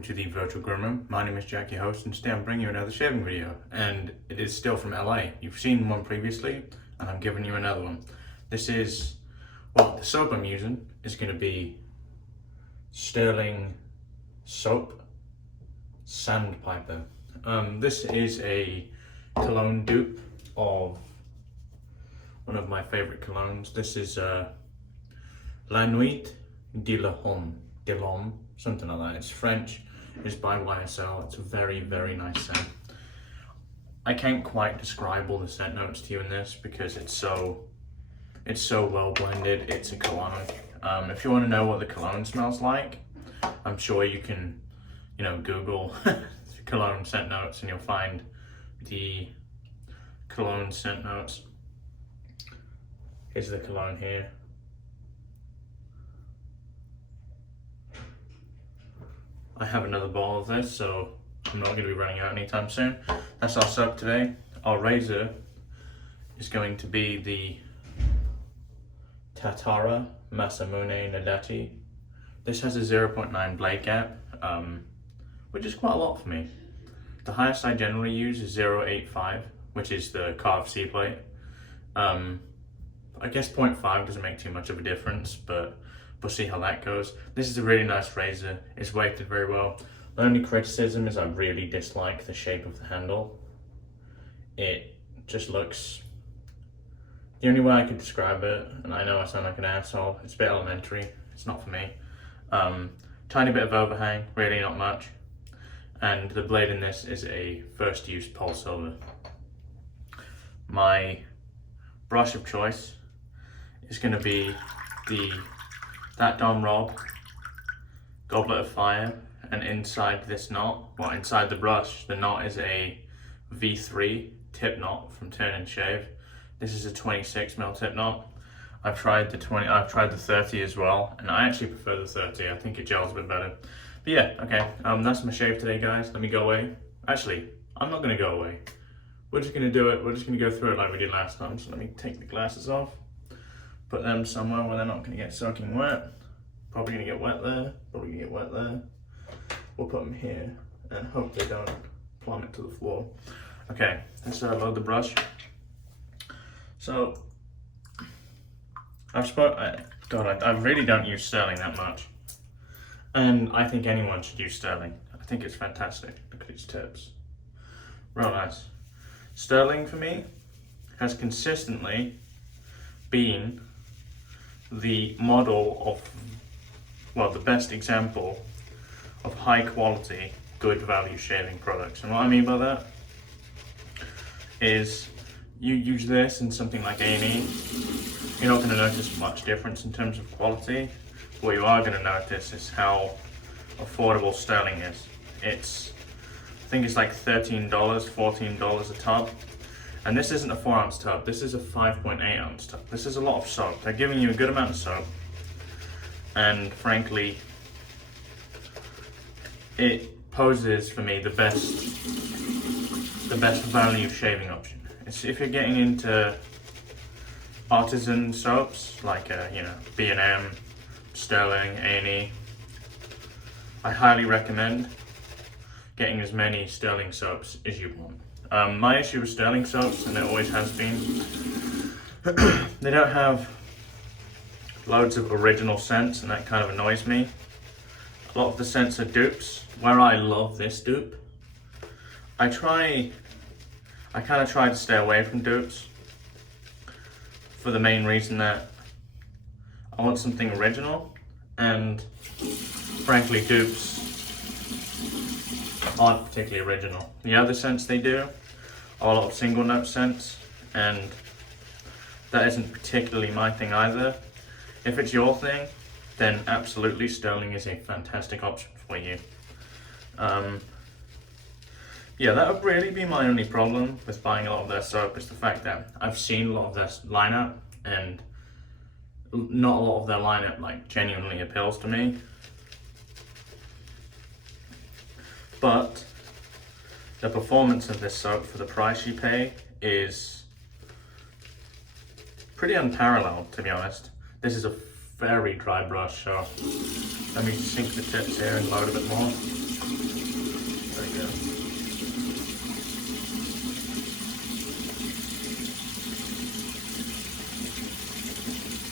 welcome to the Virtual Groom Room. My name is Jack, your host, and today I'm bringing you another shaving video, and it is still from LA. You've seen one previously, and I'm giving you another one. This is, well, the soap I'm using is going to be Stirling Soap Sandpiper. This is a cologne dupe of one of my favorite colognes. This is La Nuit de l'Homme. Something like that. It's French. It's by YSL. It's a very, very nice scent. I can't quite describe all the scent notes to you in this because it's so well blended. It's a cologne. If you want to know what the cologne smells like, I'm sure you can, Google cologne scent notes and you'll find the cologne scent notes. Here's the cologne here. I have another bottle of this, so I'm not going to be running out anytime soon. That's our soap today. Our razor is going to be the Tatara Masamune Nodachi. This has a 0.9 blade gap, which is quite a lot for me. The highest I generally use is 0.85, which is the carved C plate. I guess 0.5 doesn't make too much of a difference, but we'll see how that goes. This is a really nice razor. It's weighted very well. The only criticism is I really dislike the shape of the handle. It just looks... The only way I could describe it, and I know I sound like an asshole, it's a bit elementary. It's not for me. Tiny bit of overhang, really not much. And the blade in this is a first use Polsilver. My brush of choice is going to be that Dom Rob Goblet of Fire, and inside this knot, well, inside the brush, the knot is a V3 tip knot from Turn and Shave. This is a 26mm tip knot. I've tried the 30 as well, and I actually prefer the 30. I think it gels a bit better. But yeah, okay, that's my shave today, guys. Let me go away. Actually, I'm not gonna go away. We're just gonna do it. We're just gonna go through it like we did last time. So let me take the glasses off. Put them somewhere where they're not going to get soaking wet. Probably going to get wet there. Probably going to get wet there. We'll put them here and hope they don't plummet to the floor. Okay, let's load the brush. So, I really don't use Stirling that much. And I think anyone should use Stirling. I think it's fantastic. Look at its tips. Real nice. Stirling for me has consistently been the model of, well, the best example of high quality, good value shaving products. And what I mean by that is you use this in something like A&E, you're not going to notice much difference in terms of quality. What you are going to notice is how affordable Stirling is. I think it's like $13, $14 a tub. And this isn't a 4-ounce tub, this is a 5.8-ounce tub. This is a lot of soap. They're giving you a good amount of soap. And frankly, it poses for me the best value shaving option. If you're getting into artisan soaps, like B&M, Stirling, A&E, I highly recommend getting as many Stirling soaps as you want. My issue with Stirling soaps, and it always has been, they don't have loads of original scents, and that kind of annoys me. A lot of the scents are dupes. Where I love this dupe, I kind of try to stay away from dupes for the main reason that I want something original, and frankly dupes aren't particularly original. The other scents they do are a lot of single note scents, and that isn't particularly my thing either. If it's your thing, then absolutely Stirling is a fantastic option for you. Yeah, that would really be my only problem with buying a lot of their soap, is the fact that I've seen a lot of their lineup, and not a lot of their lineup genuinely appeals to me. But the performance of this soap for the price you pay is pretty unparalleled, to be honest. This is a very dry brush, so let me sink the tips here and load a bit more. There we go.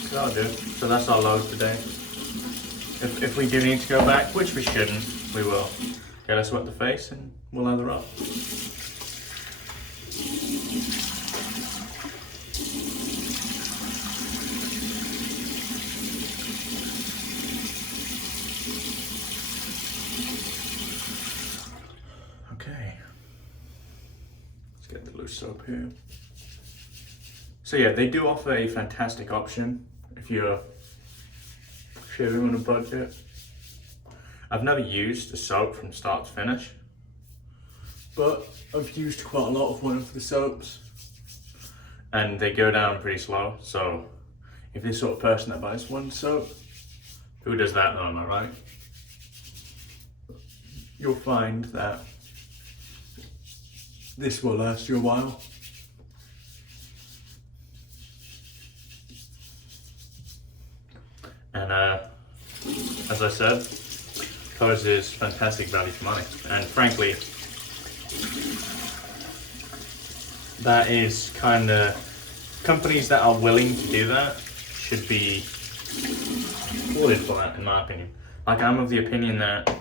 So that'll do. So that's our load today. If we do need to go back, which we shouldn't, we will. Okay, let's wet the face and we'll lather up. Okay, let's get the loose soap here. So yeah, they do offer a fantastic option if you're shaving on a budget. I've never used a soap from start to finish, but I've used quite a lot of one of the soaps and they go down pretty slow. So if you're the sort of person that buys one soap, who does that though, am I right? You'll find that this will last you a while. And as I said, poses fantastic value for money. And frankly, that is kind of, companies that are willing to do that should be applauded for that, in my opinion. Like, I'm of the opinion that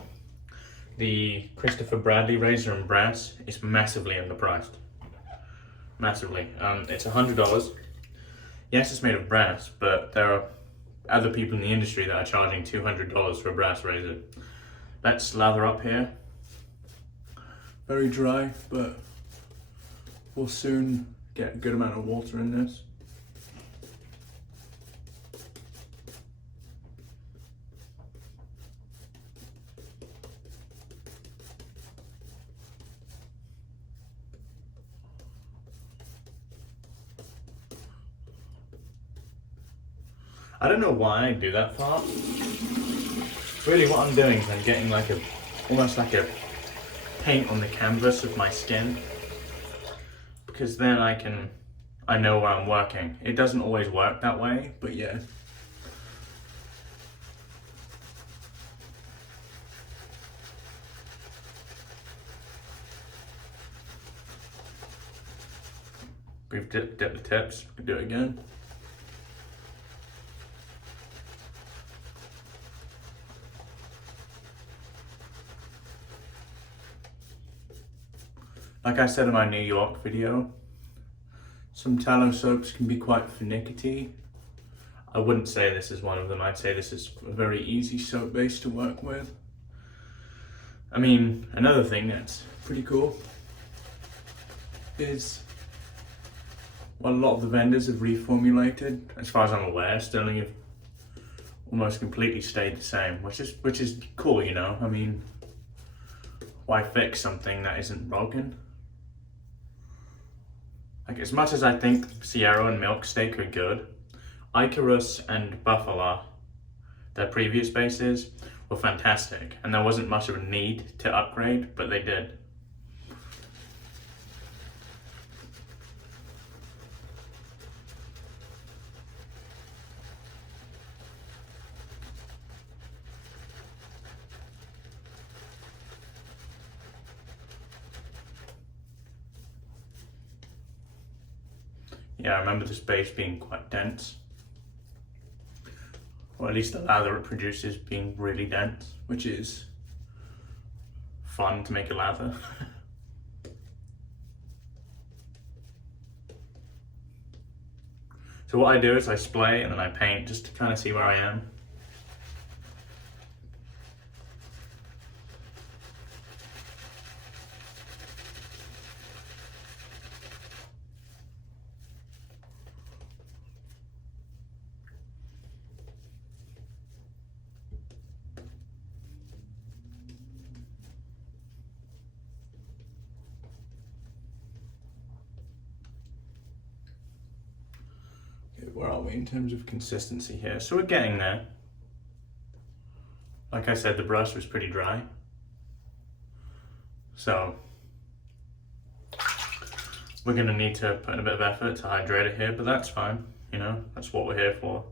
the Christopher Bradley razor in brass is massively underpriced. Massively. It's $100. Yes, it's made of brass, but there are other people in the industry that are charging $200 for a brass razor. Let's lather up here. Very dry, but we'll soon get a good amount of water in this. I don't know why I do that part. Really what I'm doing is I'm getting like almost like a paint on the canvas of my skin, because then I know where I'm working. It doesn't always work that way, but yeah. We've dipped the tips, we can do it again. Like I said in my New York video, some tallow soaps can be quite finicky. I wouldn't say this is one of them. I'd say this is a very easy soap base to work with. I mean, another thing that's pretty cool is what a lot of the vendors have reformulated. As far as I'm aware, Stirling have almost completely stayed the same, which is cool, you know. I mean, why fix something that isn't broken? Like, as much as I think Sierra and Milksteak are good, Icarus and Buffalo, their previous bases, were fantastic, and there wasn't much of a need to upgrade, but they did. Yeah, I remember this base being quite dense. Or at least the lather it produces being really dense, which is fun to make a lather. So what I do is I splay and then I paint just to kind of see where I am. Where are we in terms of consistency here? So we're getting there. Like I said, the brush was pretty dry. So we're gonna need to put in a bit of effort to hydrate it here, but that's fine. You know, that's what we're here for.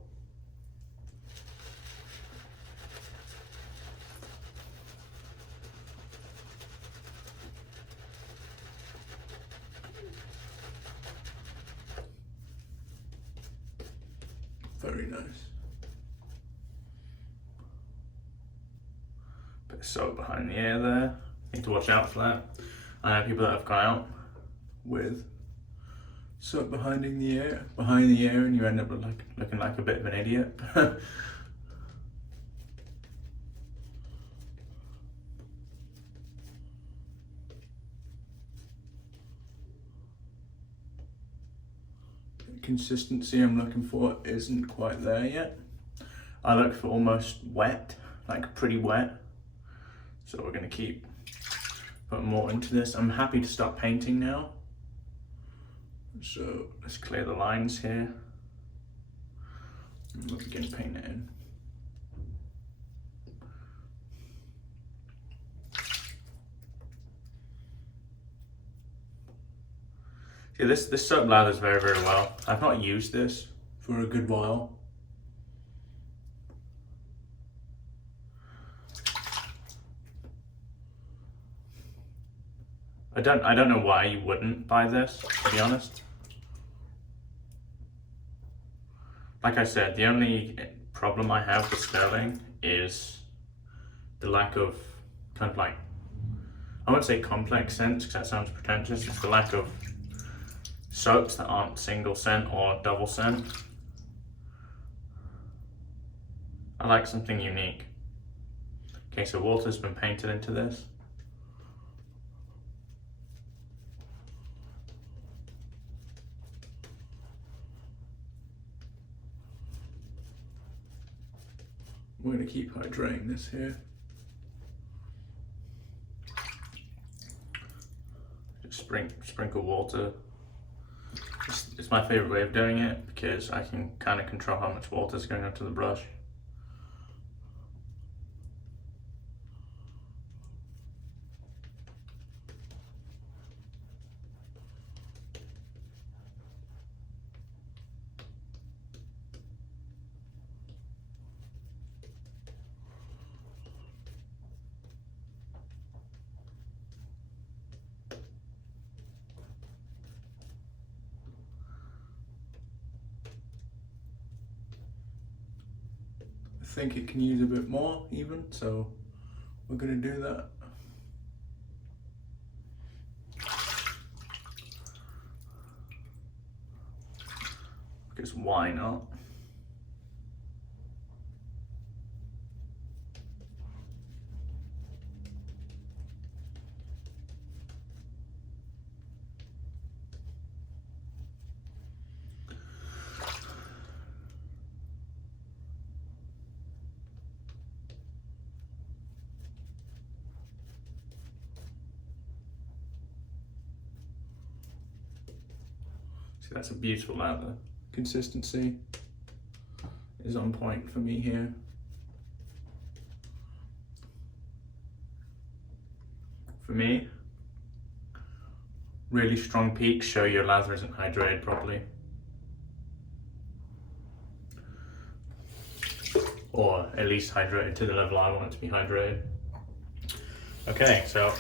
Very nice. Bit of soap behind the ear there. Need to watch out for that. I know people that have gone out with soap behind the ear, and you end up looking like a bit of an idiot. Consistency I'm looking for isn't quite there yet. I look for almost wet, like pretty wet. So we're gonna keep putting more into this. I'm happy to start painting now. So let's clear the lines here. And we'll begin painting it in. See, this soap lathers very, very well. I've not used this for a good while. I don't know why you wouldn't buy this, to be honest. Like I said, the only problem I have with Stirling is the lack of kind of like, I won't say complex scents because that sounds pretentious. It's the lack of soaps that aren't single scent or double scent. I like something unique. Okay, so water's been painted into this. We're going to keep hydrating this here. Just sprinkle water. It's my favorite way of doing it because I can kind of control how much water is going onto the brush. I think it can use a bit more even, so we're going to do that. Because why not? See, that's a beautiful lather. Consistency is on point for me here. For me, really strong peaks show your lather isn't hydrated properly. Or at least hydrated to the level I want it to be hydrated. Okay, so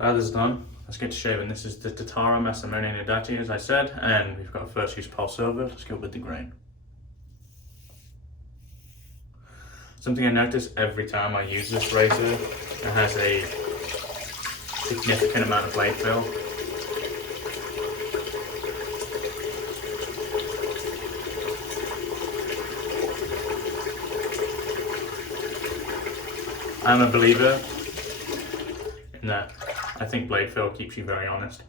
lather's done. Let's get to shaving. This is the Tatara Masamune Nodachi, as I said, and we've got a first use Polsilver. Let's go with the grain. Something I notice every time I use this razor, it has a significant amount of blade fill. I'm a believer in that. I think blade fill keeps you very honest.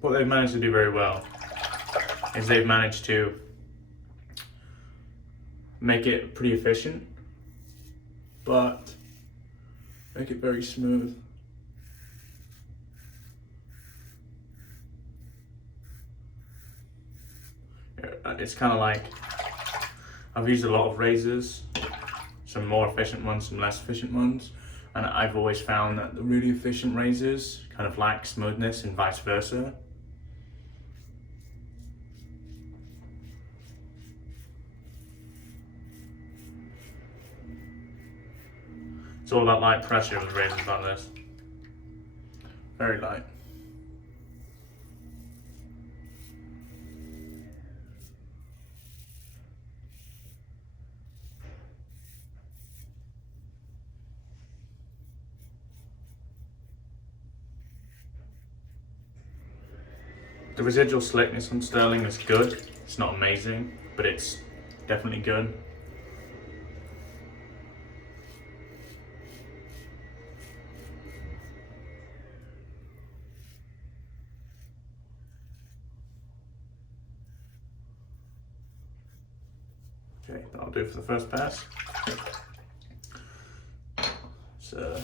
What they've managed to do very well is they've managed to make it pretty efficient, but make it very smooth. It's kind of like, I've used a lot of razors, some more efficient ones, some less efficient ones. And I've always found that the really efficient razors kind of lack smoothness and vice versa. It's all about light pressure with razors like this. Very light. The residual slickness on Stirling is good. It's not amazing, but it's definitely good. Okay, that'll do for the first pass. So,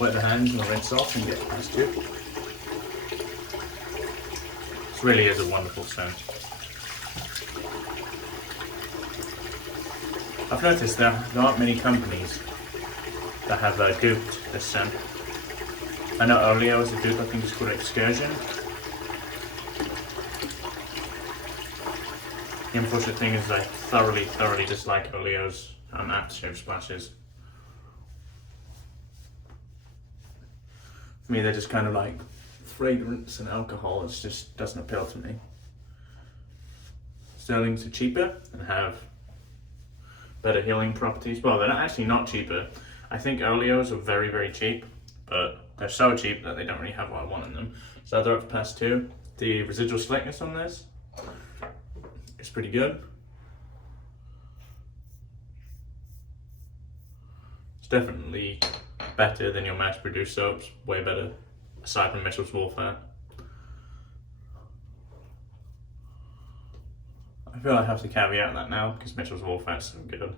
wet the hands and rinse off and get pass 2. This really is a wonderful scent. I've noticed there aren't many companies that have duped this scent. I know Oleo is a dupe, I think it's called Excursion. The unfortunate thing is I thoroughly dislike Oleo's aftershave splashes. For me, they're just kind of like fragrance and alcohol. It just doesn't appeal to me. Stirlings are cheaper and have better healing properties. Well, they're actually not cheaper. I think Oleo's are very cheap, but they're so cheap that they don't really have what I want in them. So they're up to pass 2. The residual slickness on this is pretty good. It's definitely better than your mass-produced soaps, way better, aside from Mitchell's Wolfhat. I feel I have to caveat that now because Mitchell's Wolfhat's so good.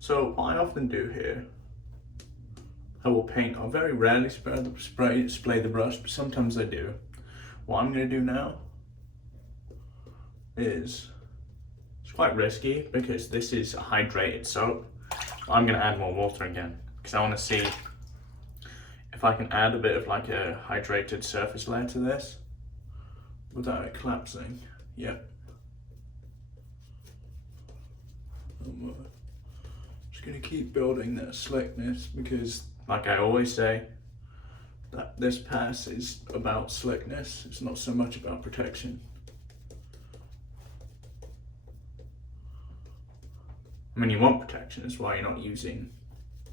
So what I often do here, I will paint. I'll very rarely spray the brush, but sometimes I do. What I'm going to do now is, it's quite risky because this is a hydrated soap. I'm going to add more water again because I want to see if I can add a bit of like a hydrated surface layer to this without it collapsing. Yep. Just going to keep building that slickness because, like I always say, that this pass is about slickness. It's not so much about protection. I mean, you want protection, that's why you're not using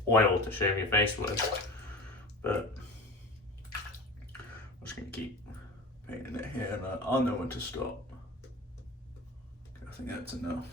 oil to shave your face with. But I'm just going to keep painting it here and I'll know when to stop. I think that's enough.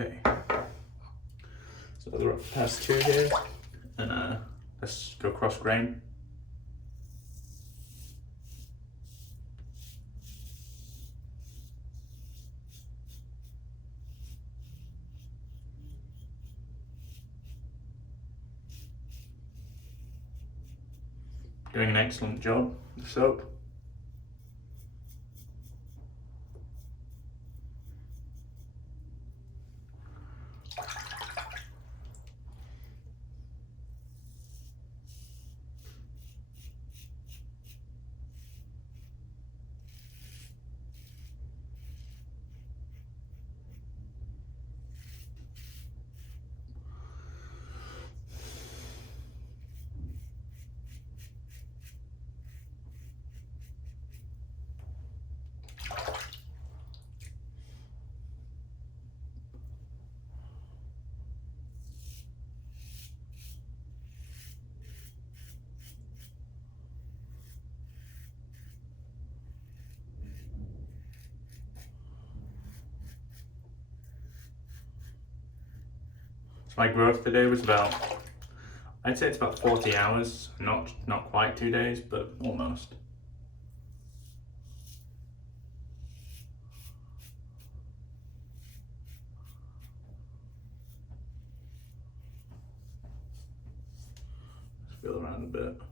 Okay, so we're up past 2 here, and let's go cross grain. Doing an excellent job, the soap. My growth today was about, I'd say it's about 40 hours, not quite 2 days, but almost. Let's feel around a bit.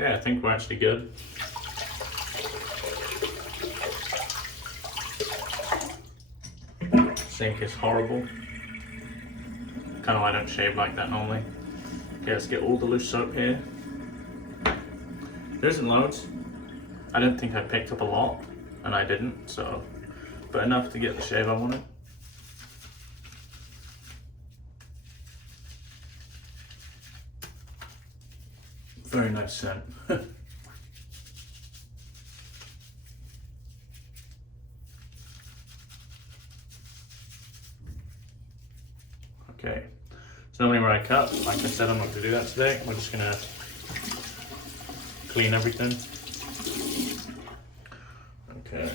Yeah, I think we're actually good. Sink is horrible. Kind of why I don't shave like that normally. Okay, let's get all the loose soap here. There isn't loads. I didn't think I picked up a lot, and I didn't, so, but enough to get the shave I wanted. Very nice scent. Okay, so normally where I cut, like I said, I'm not going to do that today. We're just going to clean everything. Okay.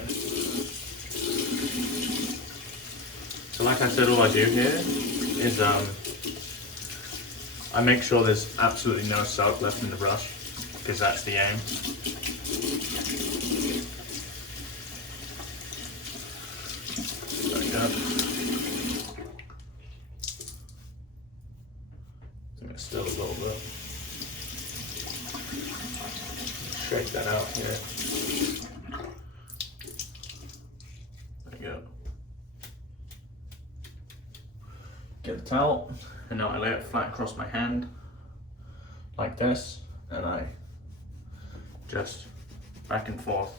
So like I said, all I do here is I make sure there's absolutely no soap left in the brush, because that's the aim. There we go. Still a little bit. Shake that out here. There you go. Get the towel, and now I lay it flat across my hand, like this, and I just back and forth.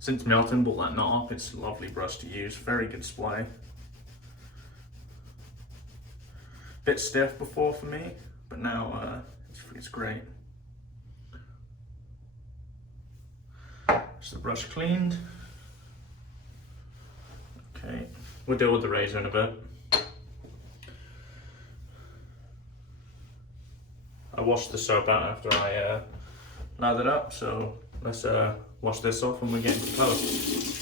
Since Milton bought that knot off, it's a lovely brush to use, very good splay. Bit stiff before for me, but now it's great. Just the brush cleaned. Okay, we'll deal with the razor in a bit. I washed the soap out after I lathered up, so let's wash this off and we get into post.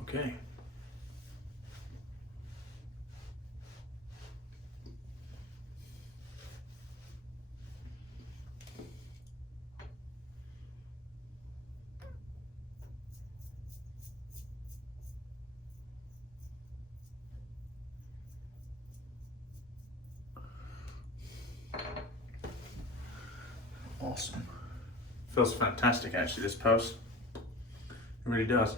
Okay. Awesome. Feels fantastic actually, this post. It really does.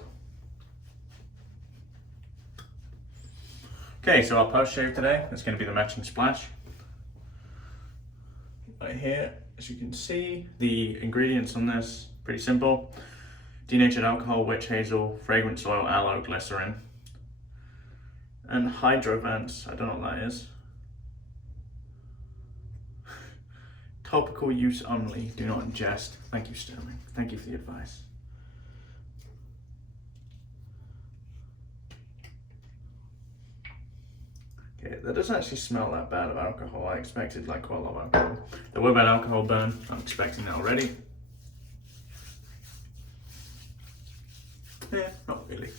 Okay, so our post shave today is going to be the matching splash. Right here, as you can see, the ingredients on this, pretty simple. Denatured alcohol, witch hazel, fragrance oil, aloe, glycerin. And hydrovance, I don't know what that is. Topical use only, do not ingest. Thank you, Stirling. Thank you for the advice. Okay, that doesn't actually smell that bad of alcohol. I expected like quite a lot of alcohol. The word about alcohol burn, I'm expecting that already. Yeah, not really.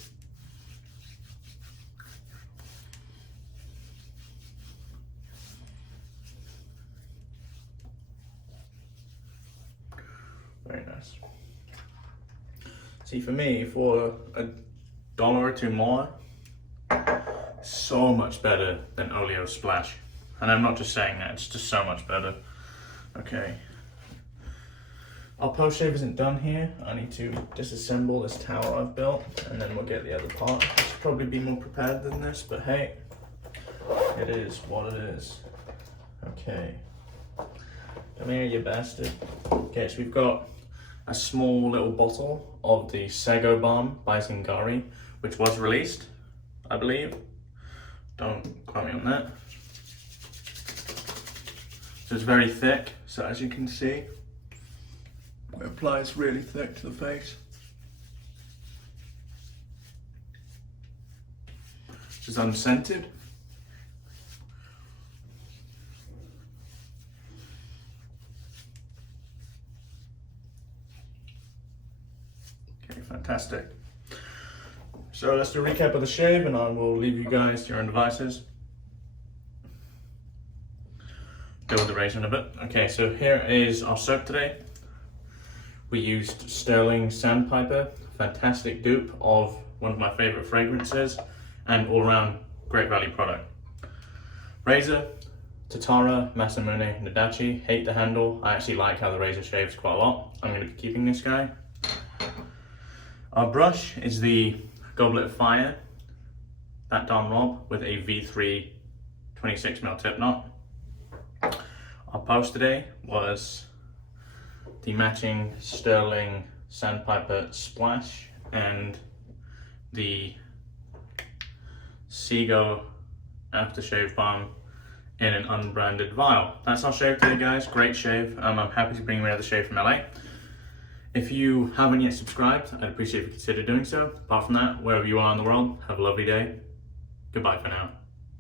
Very nice. See, for me, for $1 or $2 more, so much better than Oleo Splash. And I'm not just saying that, it's just so much better. Okay. Our post shave isn't done here. I need to disassemble this tower I've built, and then we'll get the other part. I should probably be more prepared than this, but hey, it is what it is. Okay. Come here, you bastard. Okay, so we've got a small little bottle of the Sago Balm by Zingari, which was released, I believe. Don't quote me on that. So it's very thick, so as you can see, it applies really thick to the face. It's unscented. Okay, fantastic. So let's do a recap of the shave and I will leave you guys to your own devices. Go with the razor in a bit. Okay, so here is our soap today. We used Stirling Sandpiper, fantastic dupe of one of my favorite fragrances and all around great value product. Razor, Tatara Masamune Nodachi, hate the handle. I actually like how the razor shaves quite a lot. I'm gonna be keeping this guy. Our brush is the Goblet Fire, that Don Rob with a V3 26mm tip knot. Our post today was the matching Stirling Sandpiper Splash and the Seago Aftershave Balm in an unbranded vial. That's our shave today, guys. Great shave. I'm happy to bring you another shave from LA. If you haven't yet subscribed, I'd appreciate if you consider doing so. Apart from that, wherever you are in the world, have a lovely day. Goodbye for now.